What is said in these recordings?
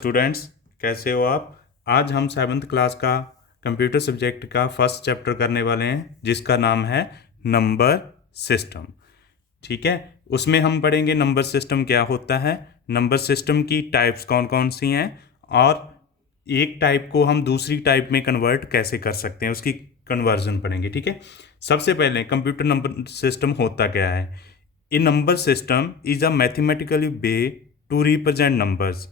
Students, कैसे हो आप। आज हम 7th क्लास का कंप्यूटर सब्जेक्ट का फर्स्ट चैप्टर करने वाले हैं जिसका नाम है नंबर सिस्टम। ठीक है, उसमें हम पढ़ेंगे नंबर सिस्टम क्या होता है, नंबर सिस्टम की टाइप्स कौन कौन सी हैं और एक टाइप को हम दूसरी टाइप में कन्वर्ट कैसे कर सकते हैं, उसकी कन्वर्जन पढ़ेंगे। ठीक है, सबसे पहले कंप्यूटर नंबर सिस्टम होता क्या है। A number system is a mathematically way to represent numbers.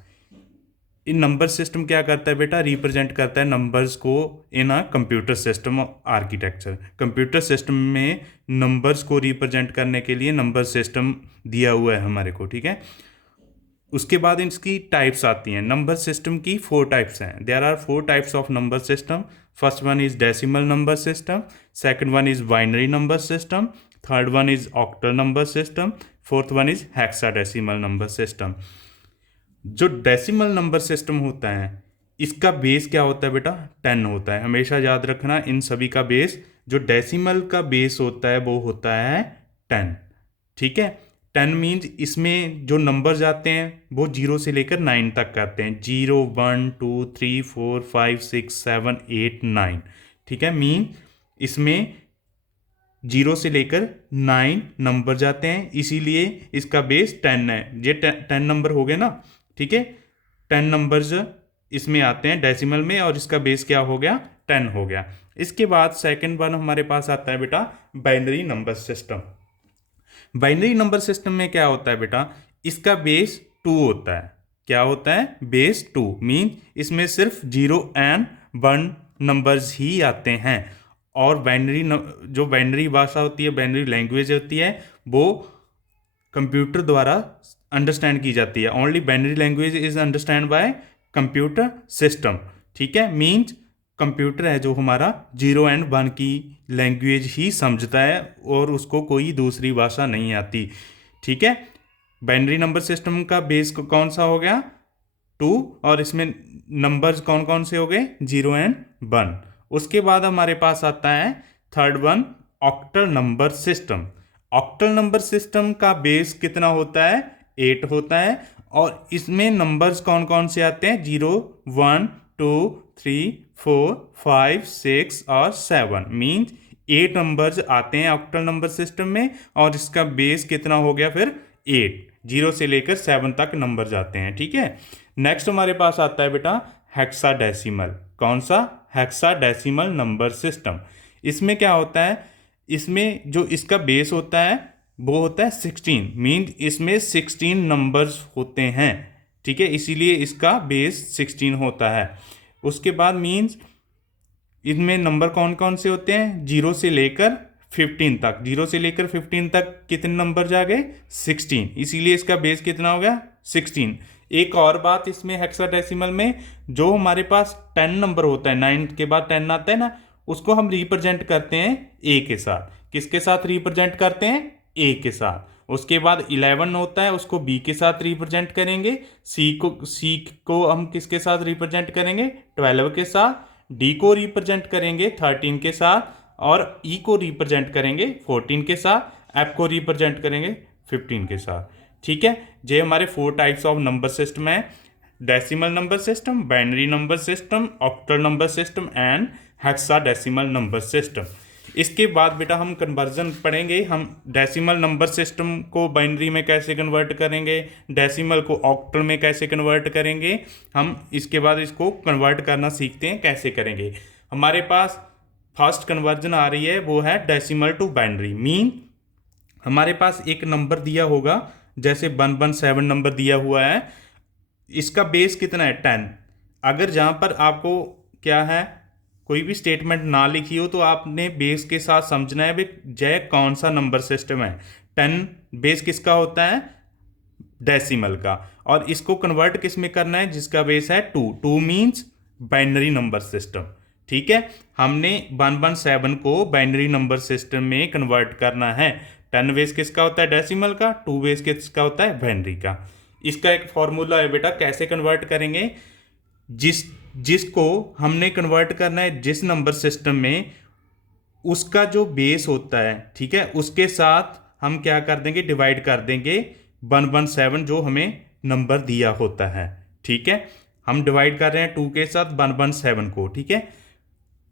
इन नंबर सिस्टम क्या करता है बेटा, रिप्रेजेंट करता है नंबर्स को in a computer system architecture. Computer system में नंबर्स को रिप्रेजेंट करने के लिए नंबर सिस्टम दिया हुआ है हमारे को। ठीक है, उसके बाद इसकी टाइप्स आती हैं। नंबर सिस्टम की 4 टाइप्स हैं। There are 4 types of number system. First one is decimal number system, second one is binary number system, third one is octal number system, fourth one is hexadecimal number system. जो decimal number system होता है इसका base क्या होता है बेटा, 10 होता है। हमेशा याद रखना, इन सभी का बेस, जो डेसिमल का बेस होता है वो होता है 10। ठीक है, 10 मीन्स इसमें जो नंबर्स आते हैं वो 0 से लेकर 9 तक आते हैं। 0 1 2 3 4 5 6 7 8 9। ठीक है, मीन इसमें 0 से लेकर 9 नंबर जाते हैं, इसीलिए इसका बेस 10 है। ये 10 नंबर हो गए ना। ठीक है, 10 नंबर्स इसमें आते हैं डेसिमल में और इसका बेस क्या हो गया, 10 हो गया। इसके बाद सेकंड वन हमारे पास आता है बेटा binary number system. Binary number system में क्या होता है बेटा, इसका बेस 2 होता है। क्या होता है, बेस 2 मीन इसमें सिर्फ 0 एंड 1 नंबर्स ही आते हैं। और जो बाइनरी भाषा होती है, बाइनरी लैंग्वेज होती है, वो कंप्यूटर द्वारा अंडरस्टैंड की जाती है। Only binary language is understand by computer system. ठीक है, मीन्स कंप्यूटर है जो हमारा 0 एंड 1 की लैंग्वेज ही समझता है और उसको कोई दूसरी भाषा नहीं आती। ठीक है, बाइनरी नंबर सिस्टम का बेस कौन सा हो गया, 2, और इसमें नंबर्स कौन कौन से हो गए, 0 एंड 1। उसके बाद हमारे पास आता है third one octal number system. Octal number system का बेस कितना होता है, 8 होता है। और इसमें नंबर्स कौन कौन से आते हैं, 0 1 2 3 4 5 6 और 7। मीन्स 8 नंबर्स आते हैं ऑक्टल नंबर सिस्टम में और इसका बेस कितना हो गया फिर 8। 0 से लेकर 7 तक नंबर जाते हैं। ठीक है, नेक्स्ट हमारे पास आता है बेटा हेक्साडेसिमल। कौन सा, हेक्साडेसिमल नंबर सिस्टम। इसमें क्या होता है, इसमें जो इसका बेस होता है वो होता है 16। मीन इसमें 16 नंबर्स होते हैं। ठीक है, इसीलिए इसका बेस 16 होता है। उसके बाद मीन्स इनमें नंबर कौन कौन से होते हैं, 0 से लेकर 15 तक। 0 से लेकर 15 तक कितने नंबर जा गए, 16, इसीलिए इसका बेस कितना हो गया, 16। एक और बात इसमें हेक्साडेसिमल में, जो हमारे पास 10 नंबर होता है, 9 के बाद 10 आता है ना, उसको हम रिप्रेजेंट करते हैं ए के साथ। किसके साथ रिप्रेजेंट करते हैं, ए के साथ। उसके बाद 11 होता है, उसको बी के साथ रिप्रेजेंट करेंगे। सी को हम किसके साथ रिप्रेजेंट करेंगे, 12 के साथ। डी को रिप्रेजेंट करेंगे 13 के साथ और ई को रिप्रेजेंट करेंगे 14 के साथ। एफ को रिप्रेजेंट करेंगे 15 के साथ। ठीक है, ये हमारे 4 टाइप्स ऑफ नंबर सिस्टम है, decimal number system, binary number system, octal number system and hexadecimal number system. इसके बाद बेटा हम कन्वर्जन पढ़ेंगे। हम डेसिमल नंबर सिस्टम को बाइनरी में कैसे कन्वर्ट करेंगे, डेसिमल को ऑक्टल में कैसे कन्वर्ट करेंगे, हम इसके बाद इसको कन्वर्ट करना सीखते हैं कैसे करेंगे। हमारे पास फर्स्ट कन्वर्जन आ रही है, वो है डेसिमल टू बाइनरी। मीन हमारे पास एक नंबर दिया होगा, जैसे 117 नंबर दिया हुआ है, इसका बेस कितना है, 10। अगर जहाँ पर आपको क्या है, कोई भी स्टेटमेंट ना लिखी हो तो आपने बेस के साथ समझना है भाई जय कौन सा नंबर सिस्टम है। 10 बेस किसका होता है, डेसिमल का। और इसको कन्वर्ट किस में करना है, जिसका बेस है 2। 2 मीन्स बाइनरी नंबर सिस्टम। ठीक है, हमने 117 को बाइनरी नंबर सिस्टम में कन्वर्ट करना है। 10 बेस किसका होता है, डेसिमल का। 2 बेस किसका होता है, बाइनरी का। इसका एक फॉर्मूला है बेटा, कैसे कन्वर्ट करेंगे, जिसको हमने कन्वर्ट करना है जिस नंबर सिस्टम में, उसका जो बेस होता है, ठीक है, उसके साथ हम क्या कर देंगे, डिवाइड कर देंगे 117 जो हमें नंबर दिया होता है। ठीक है, हम डिवाइड कर रहे हैं 2 के साथ 117 को, ठीक है।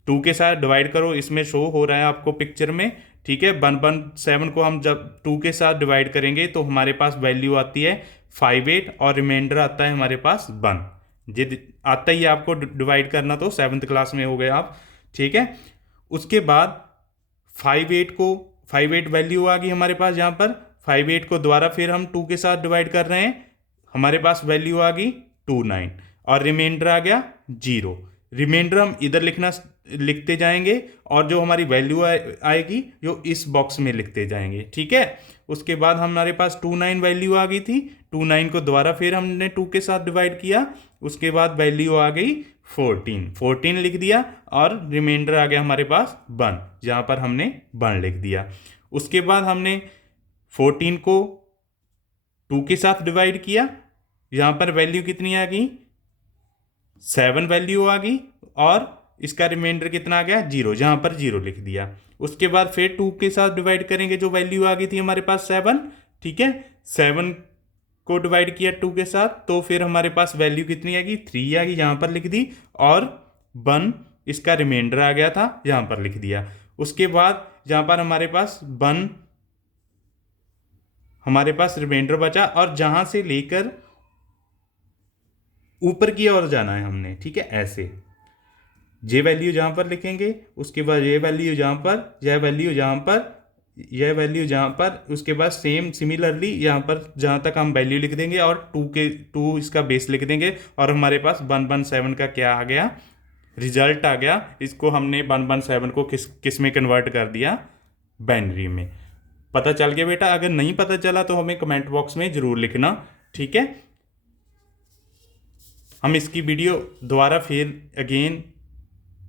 2 के साथ डिवाइड करो, इसमें शो हो रहा है आपको पिक्चर में, ठीक है। 117 को हम जब 2 के साथ डिवाइड करेंगे तो हमारे पास वैल्यू आती है 58 और रिमाइंडर आता है हमारे पास 1। ये आता ही आपको डिवाइड करना, तो 7th क्लास में हो गए आप, ठीक है। उसके बाद 58 वैल्यू आ गई हमारे पास, यहाँ पर 58 को दोबारा फिर हम 2 के साथ डिवाइड कर रहे हैं, हमारे पास वैल्यू आ गई 29 और रिमाइंडर आ गया 0। रिमाइंडर हम इधर लिखते जाएंगे और जो हमारी वैल्यू आएगी जो इस बॉक्स में लिखते जाएंगे, ठीक है। उसके बाद हमारे पास 29 वैल्यू आ गई थी, 29 को दोबारा फिर हमने 2 के साथ डिवाइड किया, उसके बाद वैल्यू आ गई 14 लिख दिया और रिमाइंडर आ गया हमारे पास 1, जहाँ पर हमने 1 लिख दिया। उसके बाद हमने 14 को 2 के साथ डिवाइड किया, यहाँ पर वैल्यू कितनी आ गई 7 वैल्यू आ गई और इसका रिमाइंडर कितना आ गया 0, जहाँ पर 0 लिख दिया। उसके बाद फिर 2 के साथ डिवाइड करेंगे, जो वैल्यू आ गई थी हमारे पास 7, ठीक है। 7 को डिवाइड किया 2 के साथ तो फिर हमारे पास वैल्यू कितनी आ गई 3 आ गई, यहाँ पर लिख दी और 1 इसका रिमाइंडर आ गया था, यहाँ पर लिख दिया। उसके बाद जहाँ पर हमारे पास 1 हमारे पास रिमाइंडर बचा और जहाँ से लेकर ऊपर की ओर जाना है हमने, ठीक है। ऐसे ये वैल्यू जहाँ पर लिखेंगे, उसके बाद ये वैल्यू जहाँ पर, यह वैल्यू जहाँ पर, यह वैल्यू जहाँ पर, उसके बाद सेम सिमिलरली यहाँ पर जहाँ तक हम वैल्यू लिख देंगे और 2 इसका बेस लिख देंगे और हमारे पास 117 का क्या आ गया रिजल्ट आ गया। इसको हमने 117 को किस में कन्वर्ट कर दिया, बाइनरी में। पता चल गया बेटा? अगर नहीं पता चला तो हमें कमेंट बॉक्स में ज़रूर लिखना, ठीक है। हम इसकी वीडियो दोबारा फिर अगेन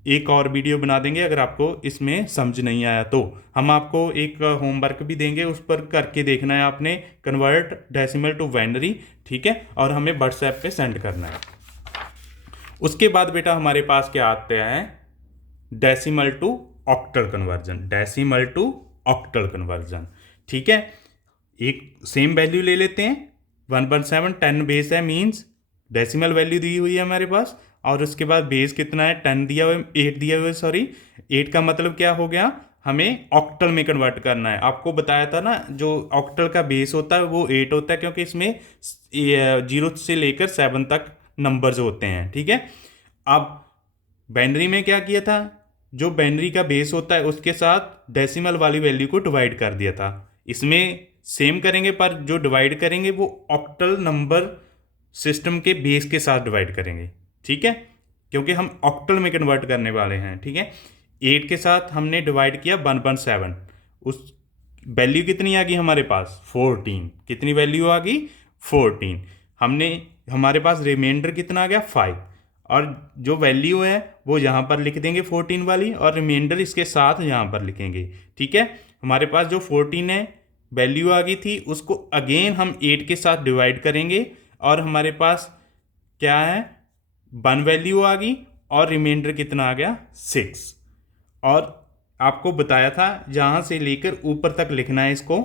एक और वीडियो बना देंगे, अगर आपको इसमें समझ नहीं आया तो हम आपको एक होमवर्क भी देंगे, उस पर करके देखना है आपने, कन्वर्ट डेसिमल टू बाइनरी, ठीक है, और हमें व्हाट्सएप पे सेंड करना है। उसके बाद बेटा हमारे पास क्या आता है, decimal to octal conversion, decimal to octal conversion, ठीक है। एक सेम वैल्यू ले लेते हैं, 117 10 बेस है, मीन्स डेसिमल वैल्यू दी हुई है हमारे पास और उसके बाद बेस कितना है 10 दिया हुआ है, 8 दिया हुआ है, सॉरी 8 का मतलब क्या हो गया, हमें ऑक्टल में कन्वर्ट करना है। आपको बताया था ना जो ऑक्टल का बेस होता है वो 8 होता है, क्योंकि इसमें 0 से लेकर 7 तक नंबर्स होते हैं, ठीक है। अब बाइनरी में क्या किया था, जो बाइनरी का बेस होता है उसके साथ डेसिमल वाली वैल्यू को डिवाइड कर दिया था। इसमें सेम करेंगे पर जो डिवाइड करेंगे वो ऑक्टल नंबर सिस्टम के बेस के साथ डिवाइड करेंगे, ठीक है, क्योंकि हम ऑक्टल में कन्वर्ट करने वाले हैं, ठीक है। 8 के साथ हमने डिवाइड किया 117, उस वैल्यू कितनी आ गई हमारे पास 14, कितनी वैल्यू आ गई 14। हमने हमारे पास रिमाइंडर कितना आ गया 5 और जो वैल्यू है वो यहाँ पर लिख देंगे 14 वाली और रिमाइंडर इसके साथ यहाँ पर लिखेंगे, ठीक है। हमारे पास जो 14 है वैल्यू आ गई थी उसको अगेन हम 8 के साथ डिवाइड करेंगे और हमारे पास क्या है 1 वैल्यू आ गई और रिमाइंडर कितना आ गया 6। और आपको बताया था जहाँ से लेकर ऊपर तक लिखना है इसको,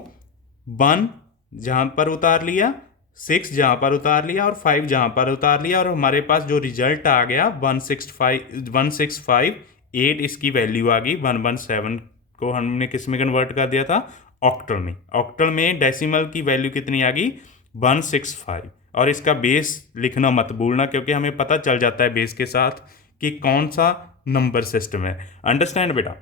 1 जहाँ पर उतार लिया, 6 जहाँ पर उतार लिया और 5 जहाँ पर उतार लिया और हमारे पास जो रिजल्ट आ गया 1658 इसकी वैल्यू आ गई। 117 को हमने किस में कन्वर्ट कर दिया था, ऑक्टल में। ऑक्टल में डेसिमल की वैल्यू कितनी आ गई 165 और इसका बेस लिखना मत भूलना, क्योंकि हमें पता चल जाता है बेस के साथ कि कौन सा नंबर सिस्टम है। अंडरस्टैंड बेटा?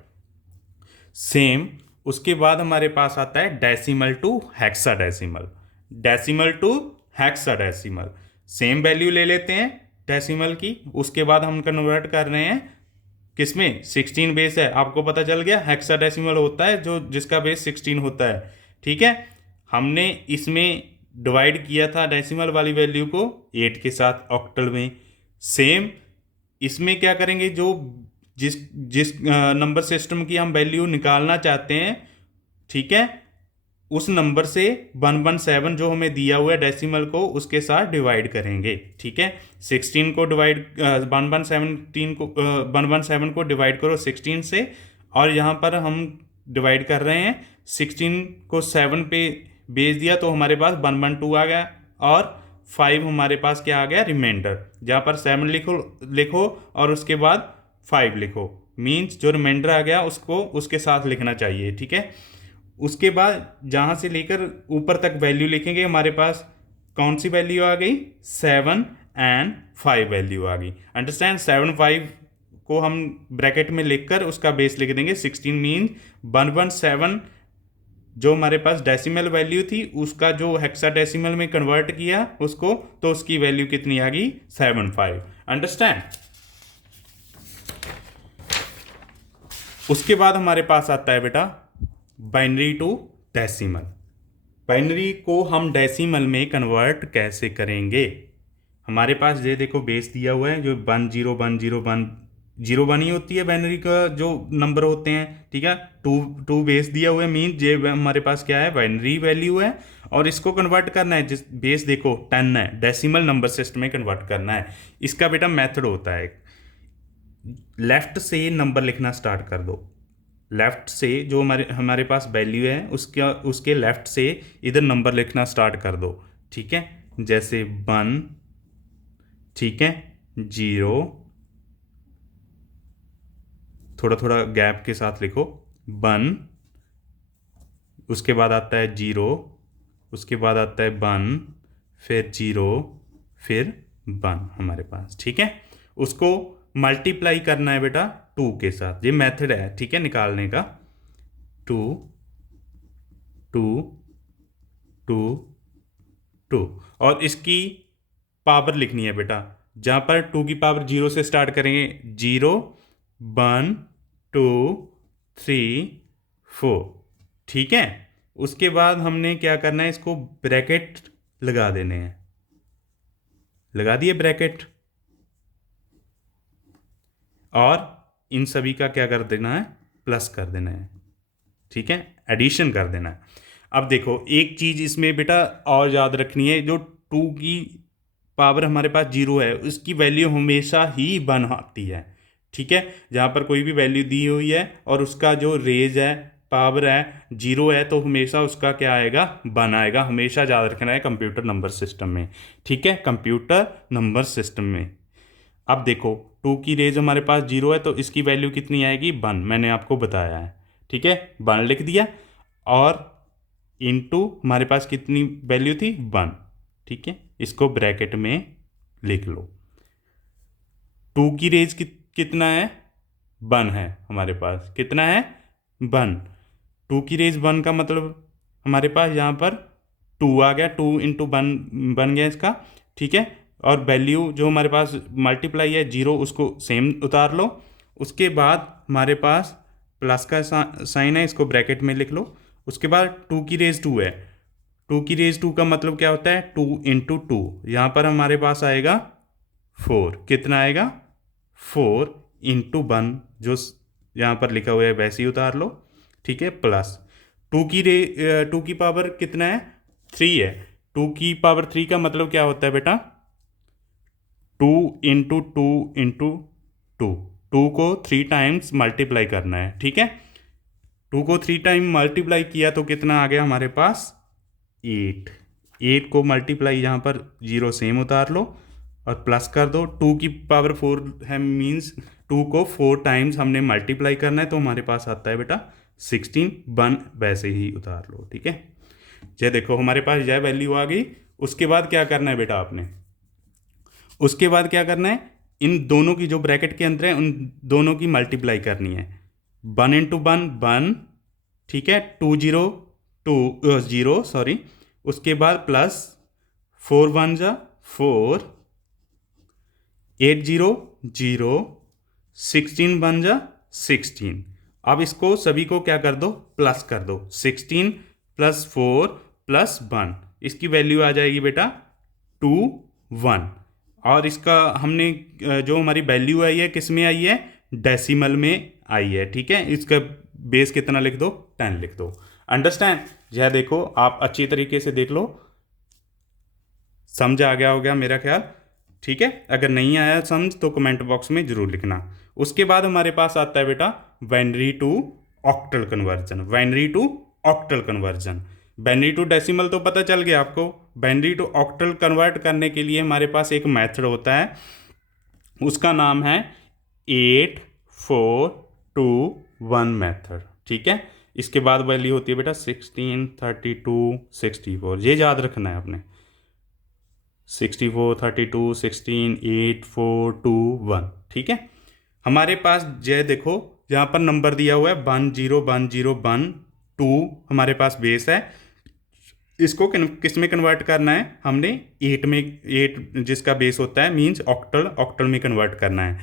सेम उसके बाद हमारे पास आता है decimal to hexadecimal, decimal to hexadecimal. Same value ले लेते हैं डेसिमल की, उसके बाद हम कन्वर्ट कर रहे हैं किसमें, 16 बेस है, आपको पता चल गया। हेक्साडेसिमल होता है जो जिसका बेस 16 होता है, ठीक है। हमने इसमें डिवाइड किया था डेसिमल वाली वैल्यू को 8 के साथ ऑक्टल में। सेम इसमें क्या करेंगे, जो जिस जिस नंबर सिस्टम की हम वैल्यू निकालना चाहते हैं, ठीक है, उस नंबर से 117 जो हमें दिया हुआ है डेसिमल को उसके साथ डिवाइड करेंगे, ठीक है। 16 को डिवाइड 117 को डिवाइड करो 16 से और यहाँ पर हम डिवाइड कर रहे हैं 16 को 7 पे बेच दिया तो हमारे पास 112 आ गया और 5 हमारे पास क्या आ गया, रिमाइंडर। जहाँ पर 7 लिखो लिखो और उसके बाद 5 लिखो, मीन्स जो रिमाइंडर आ गया उसको उसके साथ लिखना चाहिए, ठीक है। उसके बाद जहाँ से लेकर ऊपर तक वैल्यू लिखेंगे, हमारे पास कौन सी वैल्यू आ गई, 7 एंड 5 वैल्यू आ गई। अंडरस्टैंड, 7 5 को हम ब्रैकेट में लिखकर उसका बेस लिख देंगे 16, मीन 117 जो हमारे पास डेसिमल वैल्यू थी उसका जो हेक्साडेसिमल में कन्वर्ट किया उसको, तो उसकी वैल्यू कितनी आ गई, 7 5। अंडरस्टैंड। उसके बाद हमारे पास आता है बेटा बाइनरी टू डेसिमल। बाइनरी को हम डेसिमल में कन्वर्ट कैसे करेंगे। हमारे पास ये देखो बेस दिया हुआ है, जो 1 0 1 0 1 0 1 ही होती है बाइनरी का जो नंबर होते हैं, ठीक है। 2 बेस दिया हुआ है, मीन जे हमारे पास क्या है, बाइनरी वैल्यू है, और इसको कन्वर्ट करना है, जिस बेस देखो 10 है, डेसिमल नंबर सिस्टम में कन्वर्ट करना है। इसका बेटा मेथड होता है, लेफ्ट से नंबर लिखना स्टार्ट कर दो। लेफ्ट से जो हमारे पास वैल्यू है उसके लेफ्ट से इधर नंबर लिखना स्टार्ट कर दो, ठीक है। जैसे 1, ठीक है, 0, थोड़ा थोड़ा गैप के साथ लिखो, 1, उसके बाद आता है 0, उसके बाद आता है 1, फिर 0, फिर 1 हमारे पास, ठीक है। उसको मल्टीप्लाई करना है बेटा 2 के साथ, ये मेथड है, ठीक है, निकालने का। 2 2 2 2, और इसकी पावर लिखनी है बेटा, जहाँ पर 2 की पावर 0 से स्टार्ट करेंगे, 0 1 2 3 4, ठीक है। उसके बाद हमने क्या करना है, इसको ब्रैकेट लगा देने हैं, लगा दिए ब्रैकेट, और इन सभी का क्या कर देना है, प्लस कर देना है, ठीक है, एडिशन कर देना है। अब देखो एक चीज़ इसमें बेटा और याद रखनी है, जो 2 की पावर हमारे पास 0 है उसकी वैल्यू हमेशा ही 1 आती है, ठीक है। जहाँ पर कोई भी वैल्यू दी हुई है और उसका जो रेज है, पावर है, 0 है, तो हमेशा उसका क्या आएगा, 1 आएगा। हमेशा याद रखना है कंप्यूटर नंबर सिस्टम में, ठीक है, कंप्यूटर नंबर सिस्टम में। अब देखो 2 की रेज हमारे पास 0 है, तो इसकी वैल्यू कितनी आएगी, 1, मैंने आपको बताया है, ठीक है, 1 लिख दिया, और इनटू हमारे पास कितनी वैल्यू थी, 1, ठीक है, इसको ब्रैकेट में लिख लो। 2 की रेज कितना है, 1 है हमारे पास, कितना है, 1। 2 की रेज 1 का मतलब हमारे पास यहाँ पर 2 आ गया, 2 इंटू 1 बन गया इसका, ठीक है। और वैल्यू जो हमारे पास मल्टीप्लाई है 0, उसको सेम उतार लो। उसके बाद हमारे पास प्लस का साइन है, इसको ब्रैकेट में लिख लो। उसके बाद 2 की रेज 2 है, 2 की रेज 2 का मतलब क्या होता है, 2 इंटू 2, यहाँ पर हमारे पास आएगा 4, कितना आएगा, 4 इंटू 1, जो यहाँ पर लिखा हुआ है वैसे ही उतार लो, ठीक है, प्लस 2 की पावर कितना है, 3 है। 2 की पावर 3 का मतलब क्या होता है बेटा, 2 इंटू 2 इंटू 2, 2 को 3 टाइम्स मल्टीप्लाई करना है, ठीक है। 2 को 3 टाइम मल्टीप्लाई किया तो कितना आ गया हमारे पास, 8। 8 को मल्टीप्लाई यहाँ पर 0 सेम उतार लो और प्लस कर दो। 2 की पावर 4 है, मीन्स 2 को 4 टाइम्स हमने मल्टीप्लाई करना है, तो हमारे पास आता है बेटा 16, 1 वैसे ही उतार लो, ठीक है। ये देखो हमारे पास यह वैल्यू आ गई। उसके बाद क्या करना है बेटा आपने, उसके बाद क्या करना है, इन दोनों की जो ब्रैकेट के अंदर है उन दोनों की मल्टीप्लाई करनी है, 1 इंटू 1 1, ठीक है, 2 0 2 0 सॉरी, उसके बाद प्लस 4 1 जा 4, 8 0 0, 16 1 जा 16। अब इसको सभी को क्या कर दो, प्लस कर दो, 16 प्लस 4 प्लस 1, इसकी वैल्यू आ जाएगी बेटा 2 1। और इसका हमने जो हमारी वैल्यू आई है किस में आई है, डेसिमल में आई है, ठीक है। इसका बेस कितना लिख दो, 10 लिख दो। अंडरस्टैंड। यह देखो आप अच्छी तरीके से देख लो, समझ आ गया होगा मेरा ख्याल, ठीक है। अगर नहीं आया समझ तो कमेंट बॉक्स में जरूर लिखना। उसके बाद हमारे पास आता है बेटा binary to octal conversion. Binary to octal conversion, binary to decimal तो पता चल गया आपको, बाइनरी टू ऑक्टल कन्वर्ट करने के लिए हमारे पास एक मेथड होता है, उसका नाम है 8-4-2-1 मेथड। ठीक है, इसके बाद वैल्यू होती है बेटा 16, 32, 64। ये याद रखना है आपने, 64, 32, 16, 8, 4, 2, 1। ठीक है, हमारे पास ये देखो यहाँ पर नंबर दिया हुआ है 1 0 1 0 1 2, हमारे पास बेस है। इसको किस में कन्वर्ट करना है, हमने 8 में, 8 जिसका बेस होता है मींस ऑक्टल, ऑक्टल में कन्वर्ट करना है।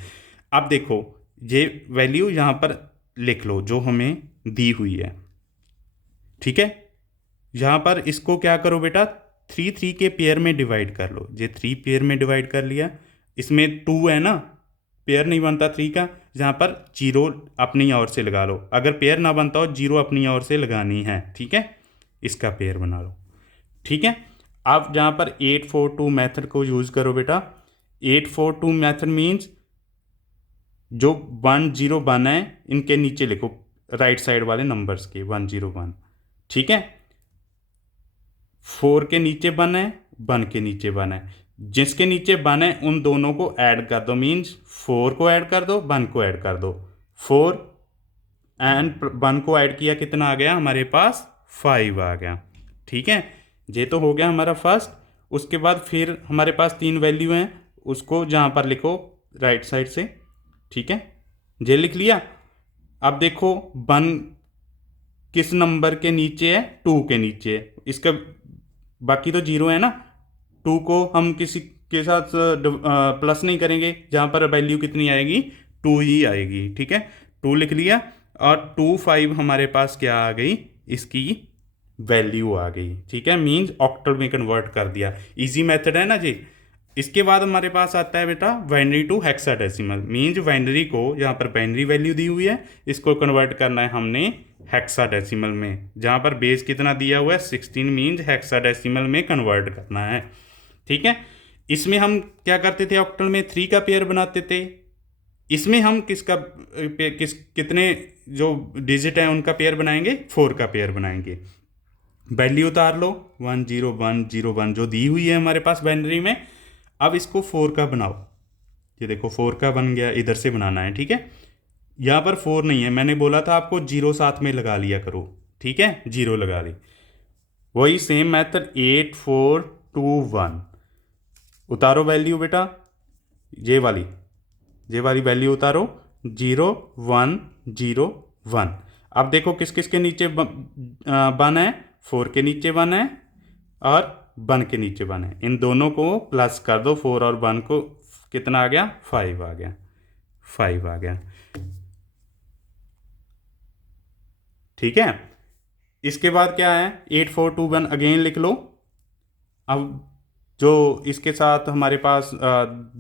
अब देखो ये वैल्यू यहाँ पर लिख लो जो हमें दी हुई है। ठीक है, यहाँ पर इसको क्या करो बेटा, 3 3 के पेयर में डिवाइड कर लो। ये 3 पेयर में डिवाइड कर लिया, इसमें 2 है ना, पेयर नहीं बनता 3 का, जहाँ पर 0 अपनी ओर से लगा लो। अगर पेयर ना बनता हो 0 अपनी ओर से लगानी है। ठीक है, इसका पेयर बना लो। ठीक है, आप जहाँ पर 8-4-2 मेथड को यूज़ करो बेटा। 8-4-2 मेथड मीन्स जो 1 0 1 है इनके नीचे लिखो राइट साइड वाले नंबर्स के 1 0 1। ठीक है, 4 के नीचे 1 है, 1 के नीचे 1 है, जिसके नीचे 1 है उन दोनों को ऐड कर दो। मीन्स 4 को ऐड कर दो, 1 को ऐड कर दो। 4 एंड 1 को ऐड किया, कितना आ गया हमारे पास, 5 आ गया। ठीक है, ये तो हो गया हमारा फर्स्ट। उसके बाद फिर हमारे पास 3 वैल्यू हैं, उसको जहाँ पर लिखो राइट साइड से। ठीक है, ये लिख लिया। अब देखो 1 किस नंबर के नीचे है, 2 के नीचे है, इसका बाकी तो 0 है ना। 2 को हम किसी के साथ प्लस नहीं करेंगे, जहाँ पर वैल्यू कितनी आएगी, 2 ही आएगी। ठीक है, 2 लिख लिया और 2 5 हमारे पास क्या आ गई, इसकी वैल्यू आ गई। ठीक है, मीन्स ऑक्टल में कन्वर्ट कर दिया। इजी मेथड है ना जी। इसके बाद हमारे पास आता है बेटा binary to hexadecimal. Means binary को, यहाँ पर बाइनरी वैल्यू दी हुई है, इसको कन्वर्ट करना है हमने हेक्साडेसिमल में, जहाँ पर बेस कितना दिया हुआ है 16। मीन्स हेक्साडेसिमल में कन्वर्ट करना है। ठीक है, इसमें हम क्या करते थे, ऑक्टल में 3 का पेयर बनाते थे। इसमें हम कितने जो डिजिट हैं उनका पेयर बनाएंगे, 4 का पेयर बनाएंगे। वैल्यू उतार लो 1 0 1 0 1 जो दी हुई है हमारे पास बाइनरी में। अब इसको 4 का बनाओ, ये देखो 4 का बन गया, इधर से बनाना है। ठीक है, यहाँ पर 4 नहीं है, मैंने बोला था आपको 0 साथ में लगा लिया करो। ठीक है, 0 लगा ली। वही सेम मेथड 8-4-2-1 उतारो वैल्यू बेटा, ये वाली वैल्यू उतारो 0 1 0 1। अब देखो किस किस के नीचे 1 है, 4 के नीचे 1 है और 1 के नीचे 1 है। इन दोनों को प्लस कर दो, 4 और 1 को, कितना आ गया, 5 आ गया, 5 आ गया। ठीक है, इसके बाद क्या है, 8-4-2-1 अगेन लिख लो। अब जो इसके साथ हमारे पास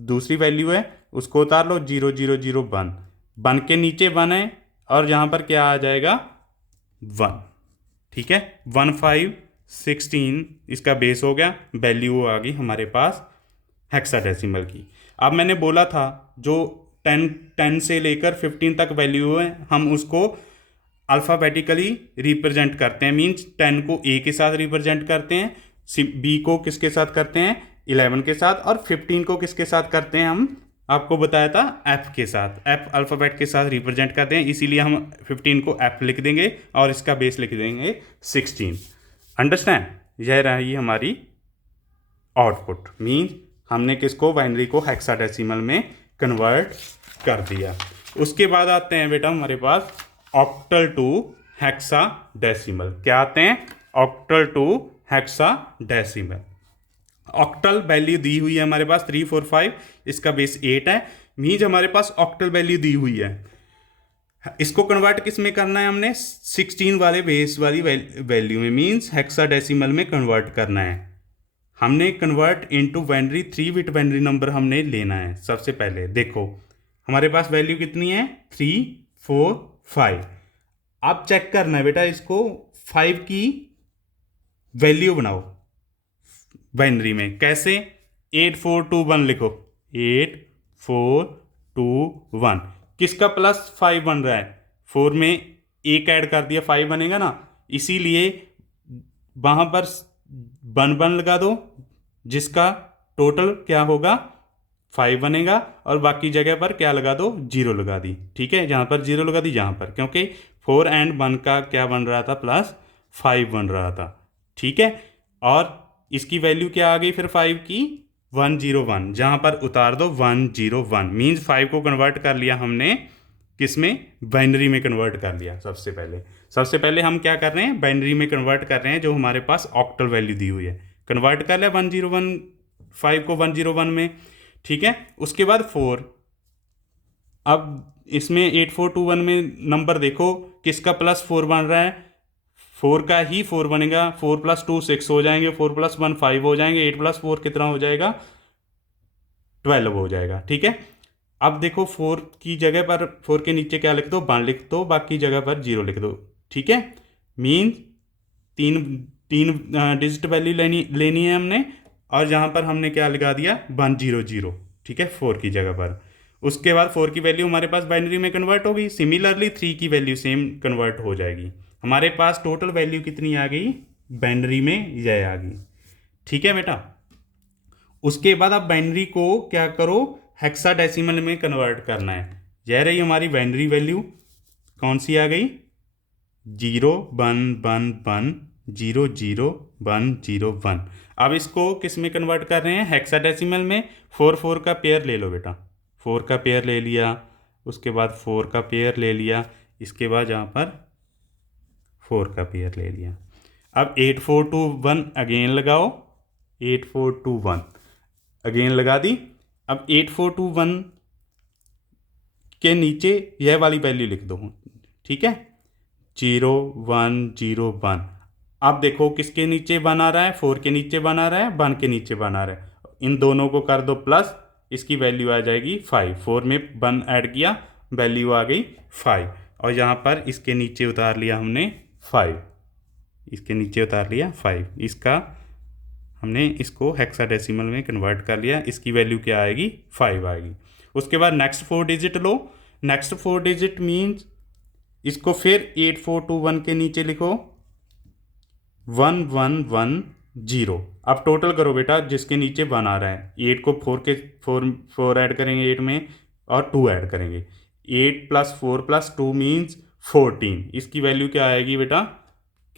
दूसरी वैल्यू है उसको उतार लो 0 0 0 1। 1 के नीचे 1 है और यहाँ पर क्या आ जाएगा, 1। ठीक है, 1 5 16 इसका बेस हो गया, वैल्यू आ गई हमारे पास हेक्साडेसिमल की। अब मैंने बोला था जो 10 से लेकर 15 तक वैल्यू है हम उसको अल्फ़ाबेटिकली रिप्रेजेंट करते हैं। मीन्स 10 को ए के साथ रिप्रेजेंट करते हैं, बी को किसके साथ करते हैं, 11 के साथ, और 15 को किसके साथ करते हैं, हम आपको बताया था एफ के साथ, एफ अल्फ़ाबेट के साथ रिप्रेजेंट करते हैं। इसीलिए हम 15 को एफ लिख देंगे और इसका बेस लिख देंगे 16। अंडरस्टैंड, यह रही हमारी आउटपुट। मीन्स हमने किसको, बाइनरी को हेक्साडेसिमल में कन्वर्ट कर दिया। उसके बाद आते हैं बेटा हमारे पास ऑक्टल टू हेक्साडेसिमल। क्या आते हैं, octal to hexadecimal. Octal value दी हुई है हमारे पास 3 4 5, इसका बेस 8 है। मीन्स हमारे पास ऑक्टल वैल्यू दी हुई है, इसको कन्वर्ट किस में करना है, हमने 16 वाले बेस वाली वैल्यू में, मीन्स हेक्साडेसिमल में कन्वर्ट करना है। हमने convert into binary 3 bit binary number हमने लेना है। सबसे पहले देखो हमारे पास वैल्यू कितनी है, 3 4 5। अब चेक करना है बेटा, इसको 5 की वैल्यू बनाओ बाइनरी में। कैसे, 8 4 2 1 लिखो, 8 4 2 1। किसका प्लस 5 बन रहा है, 4 में एक ऐड कर दिया 5 बनेगा ना, इसीलिए वहाँ पर वन वन लगा दो, जिसका टोटल क्या होगा 5 बनेगा, और बाकी जगह पर क्या लगा दो 0 लगा दी। ठीक है, जहाँ पर 0 लगा दी यहाँ पर, क्योंकि 4 एंड 1 का क्या बन रहा था +5 बन रहा था। ठीक है, और इसकी वैल्यू क्या आ गई फिर 5 की 101, जहाँ पर उतार दो 101, मीन्स 5 को कन्वर्ट कर लिया हमने किस में, बाइनरी में कन्वर्ट कर लिया। सबसे पहले हम क्या कर रहे हैं, बाइनरी में कन्वर्ट कर रहे हैं, जो हमारे पास ऑक्टल वैल्यू दी हुई है, कन्वर्ट कर लिया 101 5 को 101 में। ठीक है, उसके बाद 4, अब इसमें 8421 में नंबर देखो किसका +4 बन रहा है, 4 का ही 4 बनेगा, 4 + 2 6 हो जाएंगे, 4 + 1 5 हो जाएंगे, 8 + 4 कितना हो जाएगा 12 हो जाएगा। ठीक है, अब देखो 4 की जगह पर 4 के नीचे क्या लिख दो 1 लिख दो, बाकी जगह पर 0 लिख दो। ठीक है, मीन तीन तीन डिजिट वैल्यू लेनी है हमने, और जहाँ पर हमने क्या लगा दिया 100। ठीक है, 4 की जगह पर। उसके बाद 4 की वैल्यू हमारे पास बाइनरी में कन्वर्ट होगी, सिमिलरली 3 की वैल्यू सेम कन्वर्ट हो जाएगी। हमारे पास टोटल वैल्यू कितनी आ गई बाइनरी में, यह आ गई। ठीक है बेटा, उसके बाद आप बाइनरी को क्या करो हेक्साडेसिमल में कन्वर्ट करना है। यह रही हमारी बाइनरी वैल्यू, कौन सी आ गई 0 1 1 1 0 0 1 0 1। अब इसको किस में कन्वर्ट कर रहे हैं हेक्साडेसिमल में। 4 4 का पेयर ले लो बेटा, 4 का पेयर ले लिया, उसके बाद 4 का पेयर ले लिया, इसके बाद यहाँ पर 4 का पेयर ले लिया। अब 8421 अगेन लगाओ, 8421 अगेन लगा दी। अब 8421 के नीचे यह वाली वैल्यू लिख दो। ठीक है, 0 1 0 1। अब देखो किसके नीचे 1 आ रहा है, 4 के नीचे 1 आ रहा है, 1 के नीचे 1 आ रहा है, इन दोनों को कर दो प्लस, इसकी वैल्यू आ जाएगी 5। 4 में 1 ऐड किया, वैल्यू आ गई 5, और यहाँ पर इसके नीचे उतार लिया हमने 5, इसके नीचे उतार लिया 5, इसका हमने इसको हेक्साडेसिमल में कन्वर्ट कर लिया, इसकी वैल्यू क्या आएगी 5 आएगी। उसके बाद नेक्स्ट 4 डिजिट लो, नेक्स्ट 4 डिजिट मीन्स इसको फिर 8421 के नीचे लिखो 1110। अब टोटल करो बेटा, जिसके नीचे 1 आ रहा है, 8 को 4 ऐड करेंगे 8 में, और 2 ऐड करेंगे, 8 + 4 + 2 मीन्स 14। इसकी वैल्यू क्या आएगी बेटा,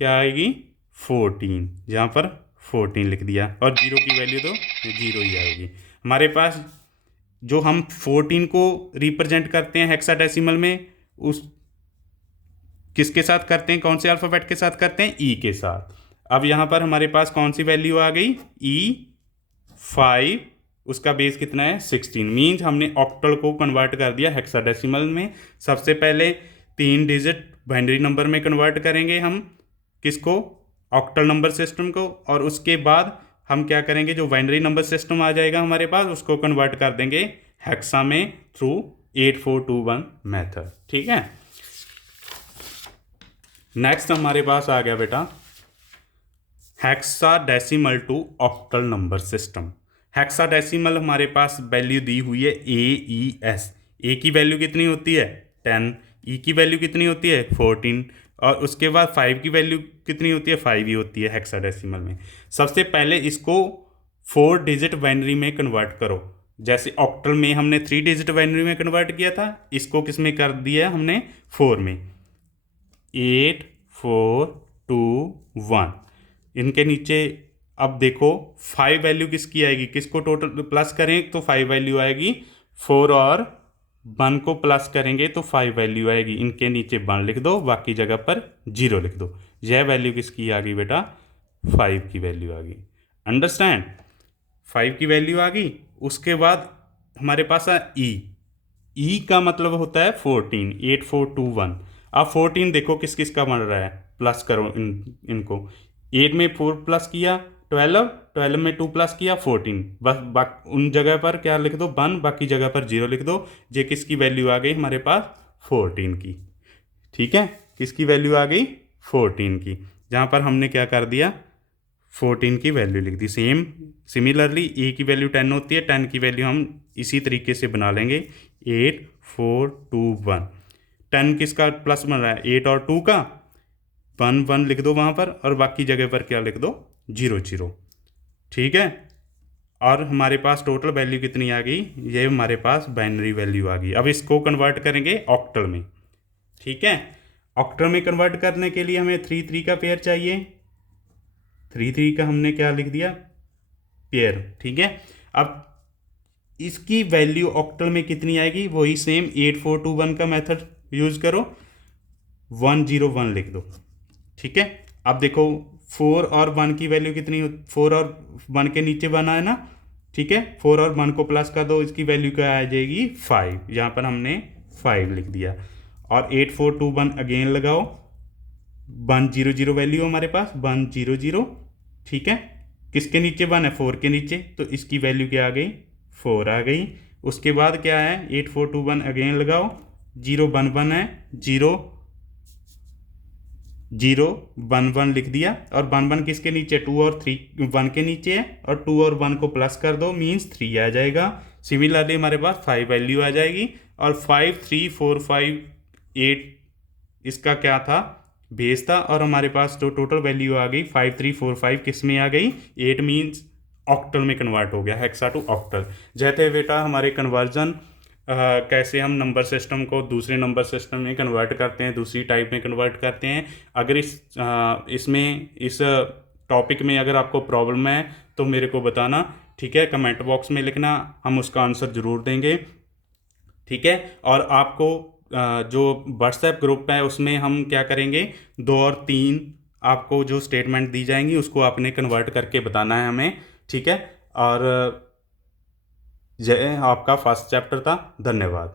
क्या आएगी 14, जहाँ पर 14 लिख दिया, और 0 की वैल्यू तो 0 ही आएगी। हमारे पास जो हम 14 को रिप्रेजेंट करते हैं हेक्साडेसिमल में, उस किसके साथ करते हैं, कौन से अल्फ़ाबेट के साथ करते हैं, ई के साथ। अब यहाँ पर हमारे पास कौन सी वैल्यू आ गई E5, उसका बेस कितना है 16, मीन्स हमने ऑक्टल को कन्वर्ट कर दिया हेक्साडेसिमल में। सबसे पहले 3 डिजिट बाइनरी नंबर में कन्वर्ट करेंगे हम, किसको, ऑक्टल नंबर सिस्टम को, और उसके बाद हम क्या करेंगे, जो बाइनरी नंबर सिस्टम आ जाएगा हमारे पास उसको कन्वर्ट कर देंगे हेक्सा में थ्रू 8421 मेथड। ठीक है, नेक्स्ट हमारे पास आ गया बेटा hexadecimal to octal number system. Hexadecimal हमारे पास वैल्यू दी हुई है AES। ए की वैल्यू कितनी होती है 10, ई की वैल्यू कितनी होती है 14, और उसके बाद 5 की वैल्यू कितनी होती है 5 ही होती है हेक्साडेसिमल में। सबसे पहले इसको 4 डिजिट बाइनरी में कन्वर्ट करो, जैसे ऑक्टल में हमने 3 डिजिट बाइनरी में कन्वर्ट किया था, इसको किस में कर दिया हमने 4 में। 8 4 2 1, इनके नीचे अब देखो 5 वैल्यू किसकी आएगी, किसको टोटल प्लस करें तो 5 वैल्यू आएगी, 4 और 1 को प्लस करेंगे तो 5 वैल्यू आएगी, इनके नीचे 1 लिख दो, बाकी जगह पर 0 लिख दो। यह वैल्यू किसकी आ गई बेटा 5 की वैल्यू आ गई। अंडरस्टैंड, 5 की वैल्यू आ गई। उसके बाद हमारे पास है ई का मतलब होता है 14, 8421। अब 14 देखो किस किस का बन रहा है, प्लस करो इनको, 8 में 4 प्लस किया 12, 12 में 2 प्लस किया 14, बस उन जगह पर क्या लिख दो 1, बाकी जगह पर 0 लिख दो। ये किसकी वैल्यू आ गई हमारे पास 14 की। ठीक है, किसकी वैल्यू आ गई 14 की, जहाँ पर हमने क्या कर दिया 14 की वैल्यू लिख दी। सिमिलरली ए की वैल्यू 10 होती है, 10 की वैल्यू हम इसी तरीके से बना लेंगे 8 4 2 1। 10 किसका प्लस बन रहा है 8 और 2 का, 1 1 लिख दो वहाँ पर, और बाकी जगह पर क्या लिख दो 0 0। ठीक है, और हमारे पास टोटल वैल्यू कितनी आ गई, ये हमारे पास बाइनरी वैल्यू आ गई। अब इसको कन्वर्ट करेंगे ऑक्टल में। ठीक है, ऑक्टल में कन्वर्ट करने के लिए हमें 3 3 का पेयर चाहिए। 3 3 का हमने क्या लिख दिया, पेयर। ठीक है, अब इसकी वैल्यू ऑक्टल में कितनी आएगी, वही सेम 8421 का मेथड यूज करो, 101 लिख दो। ठीक है, अब देखो 4 और 1 की वैल्यू कितनी, 4 और 1 के नीचे 1 है ना। ठीक है, 4 और 1 को प्लस कर दो, इसकी वैल्यू क्या आ जाएगी 5, यहाँ पर हमने 5 लिख दिया। और 8421 अगेन लगाओ, 100 वैल्यू हमारे पास 100। ठीक है, किसके नीचे 1 है, 4 के नीचे, तो इसकी वैल्यू क्या आ गई 4 आ गई। उसके बाद क्या है 8421 अगेन लगाओ, 011 है, 0 0 1 1 लिख दिया। और 1 1 किसके नीचे, 2 और 3 1 के नीचे है, और 2 और 1 को प्लस कर दो मीन्स 3 आ जाएगा। सिमिलरली हमारे पास 5 वैल्यू आ जाएगी, और 5 3 4 5 8 इसका क्या था, बेस था। और हमारे पास जो टोटल वैल्यू आ गई 5 3 4 5 किस में आ गई, 8 मीन्स ऑक्टल में कन्वर्ट हो गया, हेक्सा टू ऑक्टल। जैसे बेटा हमारे कन्वर्जन कैसे हम नंबर सिस्टम को दूसरे नंबर सिस्टम में कन्वर्ट करते हैं, दूसरी टाइप में कन्वर्ट करते हैं। अगर इसमें इस टॉपिक में अगर आपको प्रॉब्लम है तो मेरे को बताना। ठीक है, कमेंट बॉक्स में लिखना, हम उसका आंसर ज़रूर देंगे। ठीक है, और आपको जो व्हाट्सएप ग्रुप है उसमें हम क्या करेंगे, 2 और 3 आपको जो स्टेटमेंट दी जाएंगी उसको आपने कन्वर्ट करके बताना है हमें। ठीक है, और यह आपका फर्स्ट चैप्टर था। धन्यवाद।